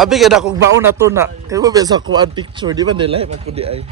Abi ka na kung mauna to na. Kaya mo ba sa kuhaan picture, di ba nila? Magpudi ay.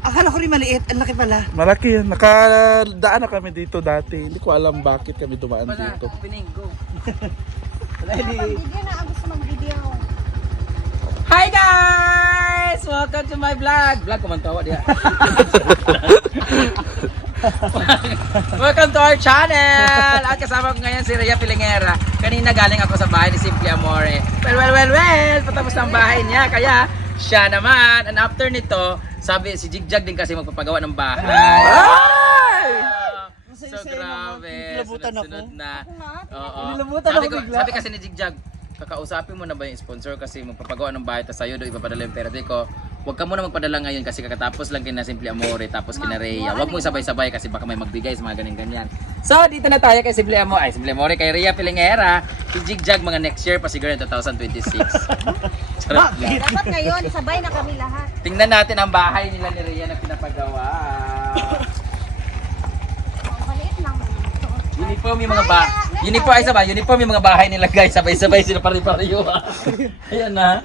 Akala ko rin maliit, ang laki pala. Malaki yan. Nakadaan na kami dito dati. Hindi ko alam bakit kami dumaan dito. Opening, go. Video na ako gusto mag-video. Hi guys! Welcome to my vlog. Vlog ko man tawa dia. Welcome to our channel! At kasama ko ngayon si Rhea Pilingera. Kanina galing ako sa bahay ni Simple Amore. Well! Patapos ng bahay niya. Kaya siya naman. And after nito, sabi si Jigjag din kasi magpapagawa ng bahay. So grabe. Sunod na. Oo. Sabi kasi ni Jigjag, kakausapin mo na ba yung sponsor kasi magpapagawa ng bahay tapos sa'yo doon ipapadala yung pera. Di ko, huwag ka muna magpadala ngayon kasi kakatapos lang kina Simple Amore tapos kina Rhea. Huwag mo sabay-sabay kasi baka may magbigay sa mga ganyan-ganyan. So dito na tayo kay Simple Amore, kay Rhea Pilingera. Si Jigjag mga next year pa siguro ng 2026. Charot lang. Dapat ngayon, sabay na kami lahat. Tingnan natin ang bahay nila ni Rhea na pinapagawa. Maliit lang. Uniform yung mga uniform yung mga bahay nila guys. Sabay-sabay sila pare-pareho. Ayan na.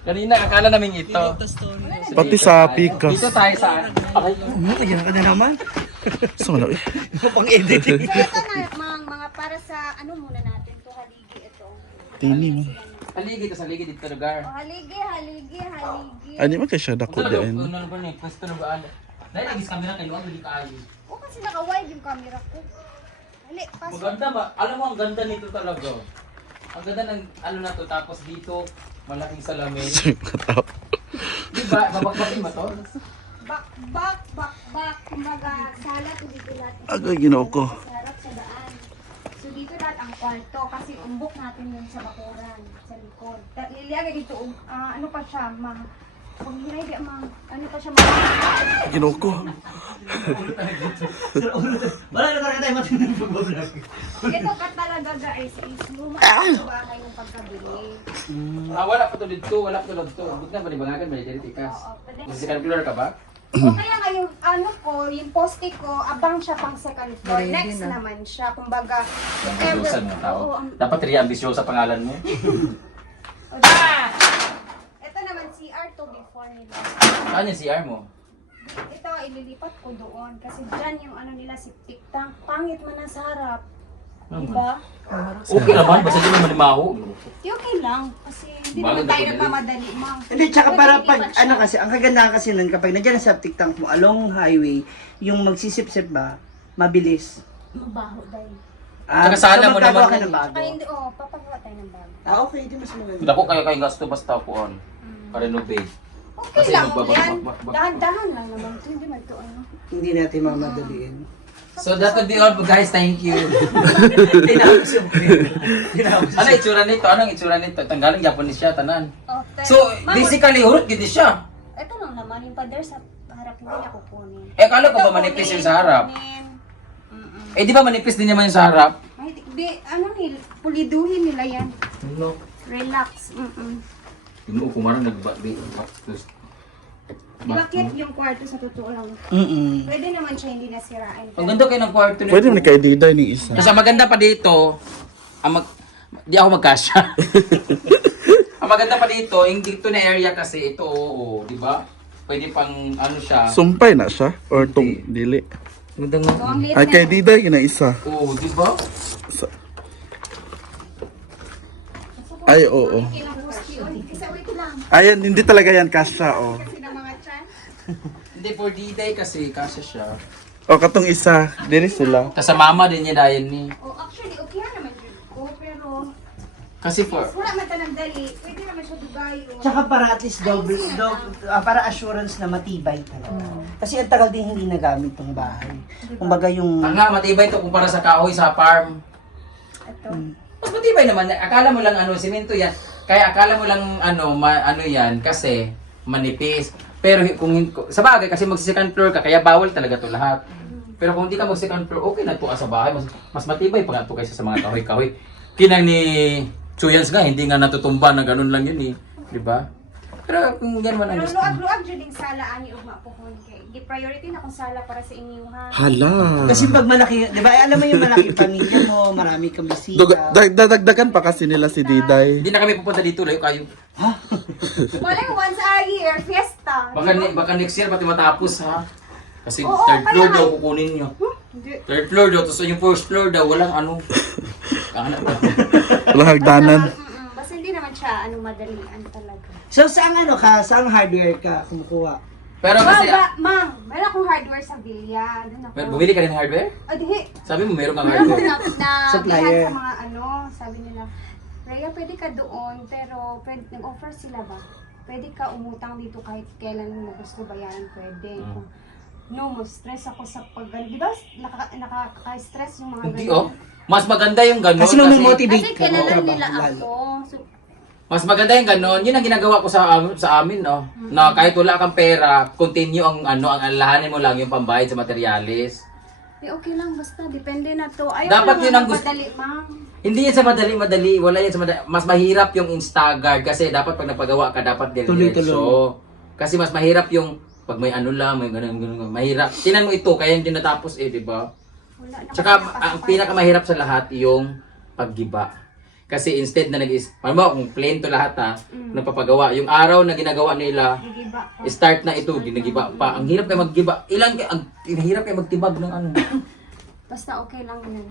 Kanina akala namin ito. Pati sa Picas. Dito tayo sa Ayan ka na naman. So, ano eh. Pang-editing. So ito na, mga para sa ano muna natin to haligi ito. Tini mo. haligi dito lugar. O haligi. Ano man kayo siya dako din. Ano ba ni? Pwesto na ba? Dahil nagis kami na kay Luan dili kaayo. O kasi naka-wide yung camera ko. Hali, pasok. Maganda ba? Alam mo ang ganda nito talaga. Ang ganda ng ano na to tapos dito malaking salamin. Di ba? Babakbakin mo to? Back. Kumbaga, sala to dito lahat. Agay ginoo ko. Sa harap sa daan. So dito lahat ang kwarto kasi umbok natin yun sa bakuran, sa likod. Liliagay dito, ano pa siya, pag hinay di ano pa siya, Ginoo ko. Wala na talaga tayo matinong pag-vlog. ito ka talaga guys, is lumaki sa bahay yung pagkabili. Wala pa to dito, wala pa to dito. Bud na balibangagan ba dito tikas. Oo, pwede. Kasi second floor ka ba? O kaya nga yung ano ko, yung poste ko, abang siya pang second floor. Next naman siya, kumbaga, Ambisyosa mo tao. Oo, Dapat Rhea ambisyosa pangalan mo. ito naman CR to before nila. Ano yung CR mo? Ito, ililipat ko doon. Kasi dyan yung ano nila, septic tank. Pangit man na sa harap. Diba? Okay naman, basta di mo malimaho. Di okay lang. Kasi hindi Bakit naman tayo ako nagmamadali, ma. Hindi, tsaka para Pwede pag, ilipat siya. ano kasi, ang kagandahan kasi nun, kapag nandiyan ang septic tank mo, along highway, yung magsisip-sip ba, mabilis. Mabaho dahil. Tsaka sana mo magagawa naman ka ng yun. bago. Tsaka hindi, papagawa tayo ng bago. Okay, di mas maganda. Dako kayo gasto basta kuon. Pa-renovate. Okay Kasi lang magbabak- yan. bak- Dahan-dahan lang naman ito. Hindi man ito ano. Hindi natin mamadaliin. So that would be all guys, thank you. Tinapos yung Tinapos. Ano itsura nito? Anong itsura nito? Tanggaling Japanese siya, tanan. Okay. So, basically, hurot gid siya. Ito lang naman. Yung pader sa harap hindi niya kukunin. Eh, kala ko ba manipis yung sa harap? Eh, di ba manipis din naman yung sa harap? Ay, di, ano puliduhin nila yan. No. Relax. Ino ko marang Bakit yung kwarto sa totoo lang? Pwede naman siya hindi nasirain. Ang ganda kayo ng kwarto nito. Pwede mo ni kay Dida ni isa. Kasi ang maganda pa dito, di ako magkasya. Ang maganda pa dito, yung dito na area kasi ito, di ba? Pwede pang ano siya. Sumpay na siya or tong dili. Maganda So, ang liit Ay na kay Dida yun na isa. Oo, di ba? Ay oo. ilang gusti. Isa wait lang. Ayan, hindi talaga yan kasya oh. Kasi ng mga chan. Hindi, for D-Day kasi, kasya siya. O katong isa, diri sila. Tapos sa mama din niya dahil ni. Oh, actually, okay naman yun ko. Pero, Kasi for, wala man tanang dali. Pwede naman siya dugayo. Tsaka para at least para assurance na matibay talaga. Kasi ang tagal din hindi nagamit tong bahay. Kumbaga yung... ang nga, matibay ito kumpara sa kahoy sa farm. Ito. Mas matibay naman. Akala mo lang ano, simento yan. Kaya akala mo lang ano, ano yan kasi manipis. Pero kung sa bagay kasi mag second floor ka, kaya bawal talaga to lahat. Pero kung hindi ka mag second floor, okay na to sa bahay. Mas matibay pa nga to kaysa sa mga kahoy-kahoy. Kinang ni Chuyans nga, hindi nga natutumba na ganun lang yun eh. Di ba? Pero kung yan man ang Pero gusto. luag-luag dyan yung sala ani ugma po ko. Di priority na kung sala para sa inyo ha. Hala. Kasi pag malaki, di ba, alam mo yung malaki pamilya mo, marami kang bisita. Dadagdagan pa kasi nila si Diday. Hindi na kami pupunta dito, layo kayo. Wala yung once a year, fiesta. Baka next year pati matapos ha. Kasi Oo, third kaya floor nga. daw kukunin nyo. Hindi. Third floor daw, tapos yung first floor daw, walang ano. Kahanap ba? Wala hagdanan. Basta hindi naman siya madalian talaga. So, saan ano ka? Saan hardware ka kumukuha? Pero kasi, Ma'am, meron akong hardware sa Villa. Doon ako. bumili ka rin ng hardware? Dihi. Sabi mo meron kang Meron ko hardware. na Supplier. sa mga sabi nila, Rhea, pwede ka doon, pero nag-offer sila ba? Pwede ka umutang dito kahit kailan mo gusto bayaran, pwede. No, stress ako sa di ba? Nakaka-stress yung mga Hindi oh. Mas maganda yung ganun. Kasi mamomotivate Kasi ka. kilala trabaho, nila lalo. ako. So, Mas maganda yung ganun. Yun ang ginagawa ko sa amin, no. Na kahit wala kang pera, continue ang alalahanin mo lang yung pambayad sa materyales. okay lang, basta. Depende na to. Ayaw Dapat ko yun lang ang gusto- magpadali, ma'am. Hindi yan sa madali. Wala yan sa madali. Mas mahirap yung Instaguard kasi dapat pag napagawa ka, dapat Tuloy-tuloy. diretso. Kasi mas mahirap yung pag may ano lang, may ganun. Mahirap. Tinan mo ito, kaya hindi natapos di ba? Wala na Tsaka kasi ang nakasapay. pinakamahirap sa lahat yung paggiba. Kasi instead na alam mo, kung plain to lahat nagpapagawa. Yung araw na ginagawa nila, Gigiba ko. start na ito, ginagiba pa. Ang hirap kayo maggiba. Ang hirap kayo magtibag ng ano. Basta okay lang yun.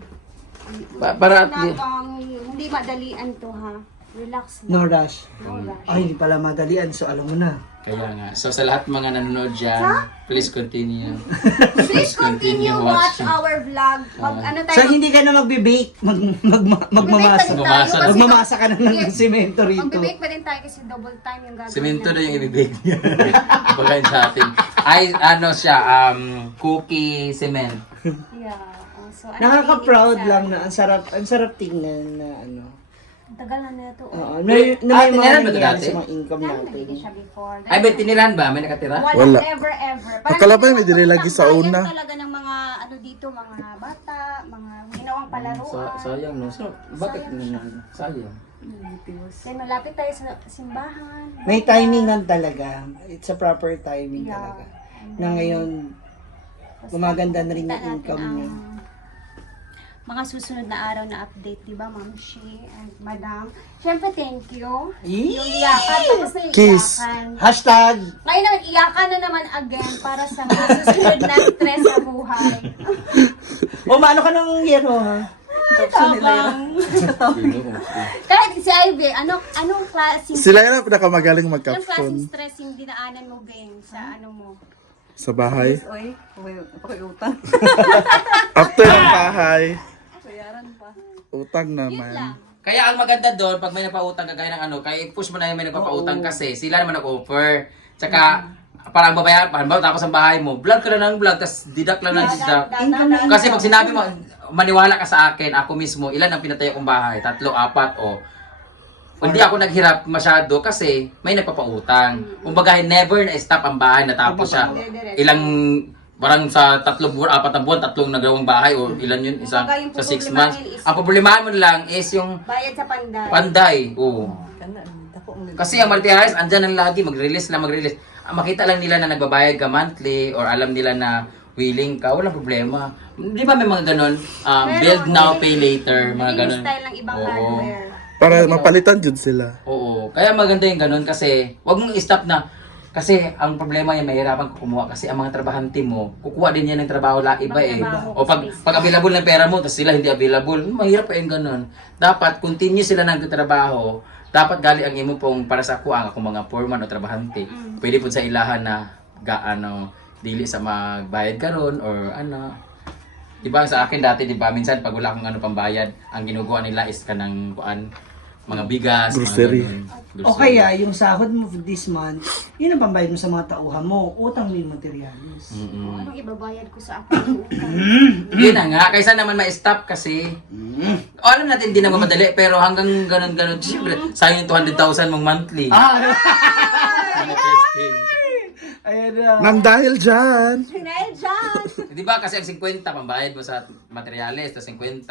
Para at Hindi madalian to ha. Relax lang. No rush. No rush. Ay, hindi pala madalian. So, alam mo na. Kaya nga. So sa lahat mga nanonood dyan, please continue. Please continue watch watching. our vlog. Ano tayo? So, hindi ka na magbe-bake. Magmamasa. Magmamasa. Magmamasa ka na ng semento rito. Mag-bake pa din tayo kasi double time yung gagawin. Semento na natin. yung ibibig niya. Pagkain sa atin. Ay, ano siya, cookie cement. Yeah. So, ano Nakaka-proud pinili sa- lang na ang sarap tingnan na ano. Ang tagal na nito. Oo, may mga tinirahan ba ito nangyayari dati? sa mga income Dahil natin. nabili siya before. Ay, may tinirahan ba? May nakatira? Wala. Never ever. Akala pa may dili lagi sa sayang una. talaga ng mga ano dito, mga bata, mga ginawang palaruan. Sayang, no? So, bakit naman? Sayang. Then malapit tayo sa simbahan. May timingan talaga. It's a proper timing Yeah. talaga. Na ngayon, gumaganda na rin Kita yung natin income ang niya. mga susunod na araw na update, di ba, Ma'am Shi and Madam? Siyempre, thank you. Yung iyakan, tapos na yung Kiss. iyakan. Hashtag, Ngayon naman, iyakan na naman again para sa mga susunod na stress sa buhay. maano ka ng yero ha? Tabang. Kahit si Ivy, anong klaseng Sila yun ang pinakamagaling anong klaseng magkapson stress yung dinaanan mo, Beng, sa ano mo? sa bahay. Oy, pakiutang. After ng bahay, Bayaran pa. utang Yun lang. naman. Kaya ang maganda doon, pag may nagpautang kagaya ng ano, kaya push mo na yung may nagpapautang kasi sila naman nag-offer. Tsaka, parang babayaran, halimbawa tapos ang bahay mo, vlog ka lang ng vlog, tapos didak lang ng didak. Kasi pag sinabi mo, maniwala ka sa akin, ako mismo, ilan ang pinatayo kong bahay? 3, 4, o. Hindi ako naghirap masyado kasi may nagpapautang. Kumbaga, never na-stop ang bahay, natapos siya. Ilang, parang sa 3 buwan, 4 na buwan, 3 nagawang bahay, o ilan yun, isang, Kumbaga, yung sa 6 problemahin months. is- Ang problemahan mo lang is yung Bayad sa panday. panday. Oo. Kana, dako ang Kasi ang multi-house, andyan ang lagi, mag-release. Makita lang nila na nagbabayad ka monthly or alam nila na willing ka, walang problema. Di ba may mga ganon? Build now, pay later, mga ganon. style ng ibang Oo. hardware. Para mapalitan jud sila. Oo. Kaya maganda yung ganon kasi wag mong i-stop na kasi ang problema yan, mahirapan ko kumuha kasi ang mga trabahante mo, kukuha din yan ng trabaho la iba eh. Trabaho, O pag available ng pera mo, tapos sila hindi available, mahirap pa yung ganon. Dapat continue sila ng trabaho. Dapat gali ang imo pong para sa kuha ako mga foreman o trabahante. Pwede po sa ilahan na dili sa magbayad karon or ano. Diba sa akin dati, diba, minsan pag wala akong ano pambayad, ang ginuguan nila is kanang kuan, mga bigas, Grocery. mga ganun. O kaya, yung sahod mo for this month, yun ang pambayad mo sa mga tauhan mo. Utang mo yung materials. Mm-mm. Anong ibabayad ko sa akin? Yun na nga, kaysa naman ma-stop kasi. Alam natin hindi naman madali, pero hanggang ganun-ganun, siyempre, sayang yung 200,000 mong monthly. Ano? Manifesting. Ayan na. Nang dahil dyan. Dahil dyan! Di ba kasi ang 50, pambayad mo sa materials, tapos 50,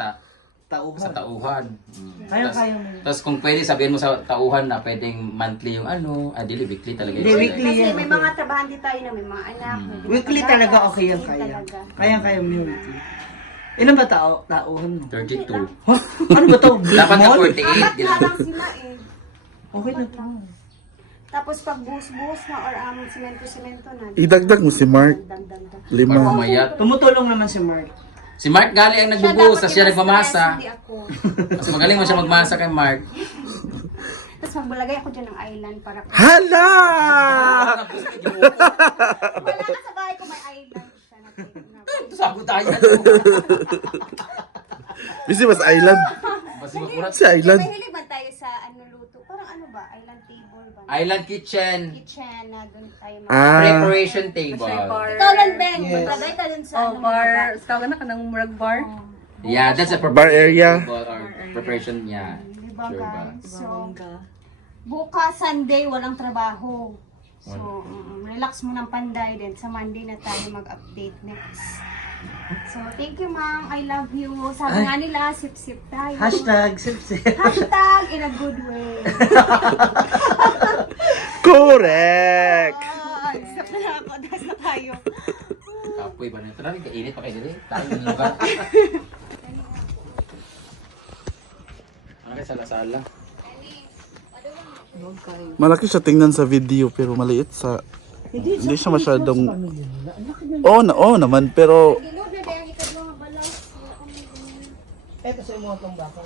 tauhan. Sa tauhan. Kaya mo. Tapos kung pwede sabihin mo sa tauhan na pwedeng monthly yung ano, dili weekly talaga. Hindi, yun. weekly. Kasi yan. may mga trabahante tayo na may mga anak. may Weekly paggatas, talaga okay yan weekly kaya. talaga. Kaya mo yung weekly. Ilan ba tauhan mo? 32. Huh? Ano ba to? Dapat na Small? 48. Apat di na lang. lang sila eh. Okay na to. Tapos pag buhos-buhos na or semento-semento na. Idagdag mo si Mark. Dagdag. Para 5. pumayat. Tumutulong naman si Mark. Si Mark gali ang nagbubuhos, tapos siya nagmamasa. Hindi ako. Mas magaling mo siya magmasa kay Mark. Tapos magbalagay ako dyan ng island para Hala! wala ka sa bahay ko may island siya na Sagot tayo. Busy mas island. Basi makurat. Si island. May hilig ba tayo sa ano luto? Parang ano ba? Island table ba? Island kitchen. Kitchen na doon tayo Ah. Preparation table. Ikaw lang, Ben. Maglagay ka dun sa Oh, ano, bar. mga Tawag na ka ng murag bar. Yeah, that's a Bar area. table or preparation niya. Di ba, Sure ba? guys? So, Bangga. bukas Sunday, walang trabaho. So, relax mo ng panday din. Sa Monday na tayo mag-update next. So, thank you, ma'am. I love you. Sabi nga nila, sip-sip tayo. Hashtag sipsip. Hashtag in a good way. Correct! Stop na lang ako. Das na tayo. Kapoy ba na ito? Namin kainit pa kayo dili. Tayo yung lugar. Ano kayo sala-sala? Huwag kayo. Malaki siya tingnan sa video pero maliit sa... Hindi siya masyadong... Oo naman pero Gilog na ba yung ikad mga balas? Ito sa imo itong bakal.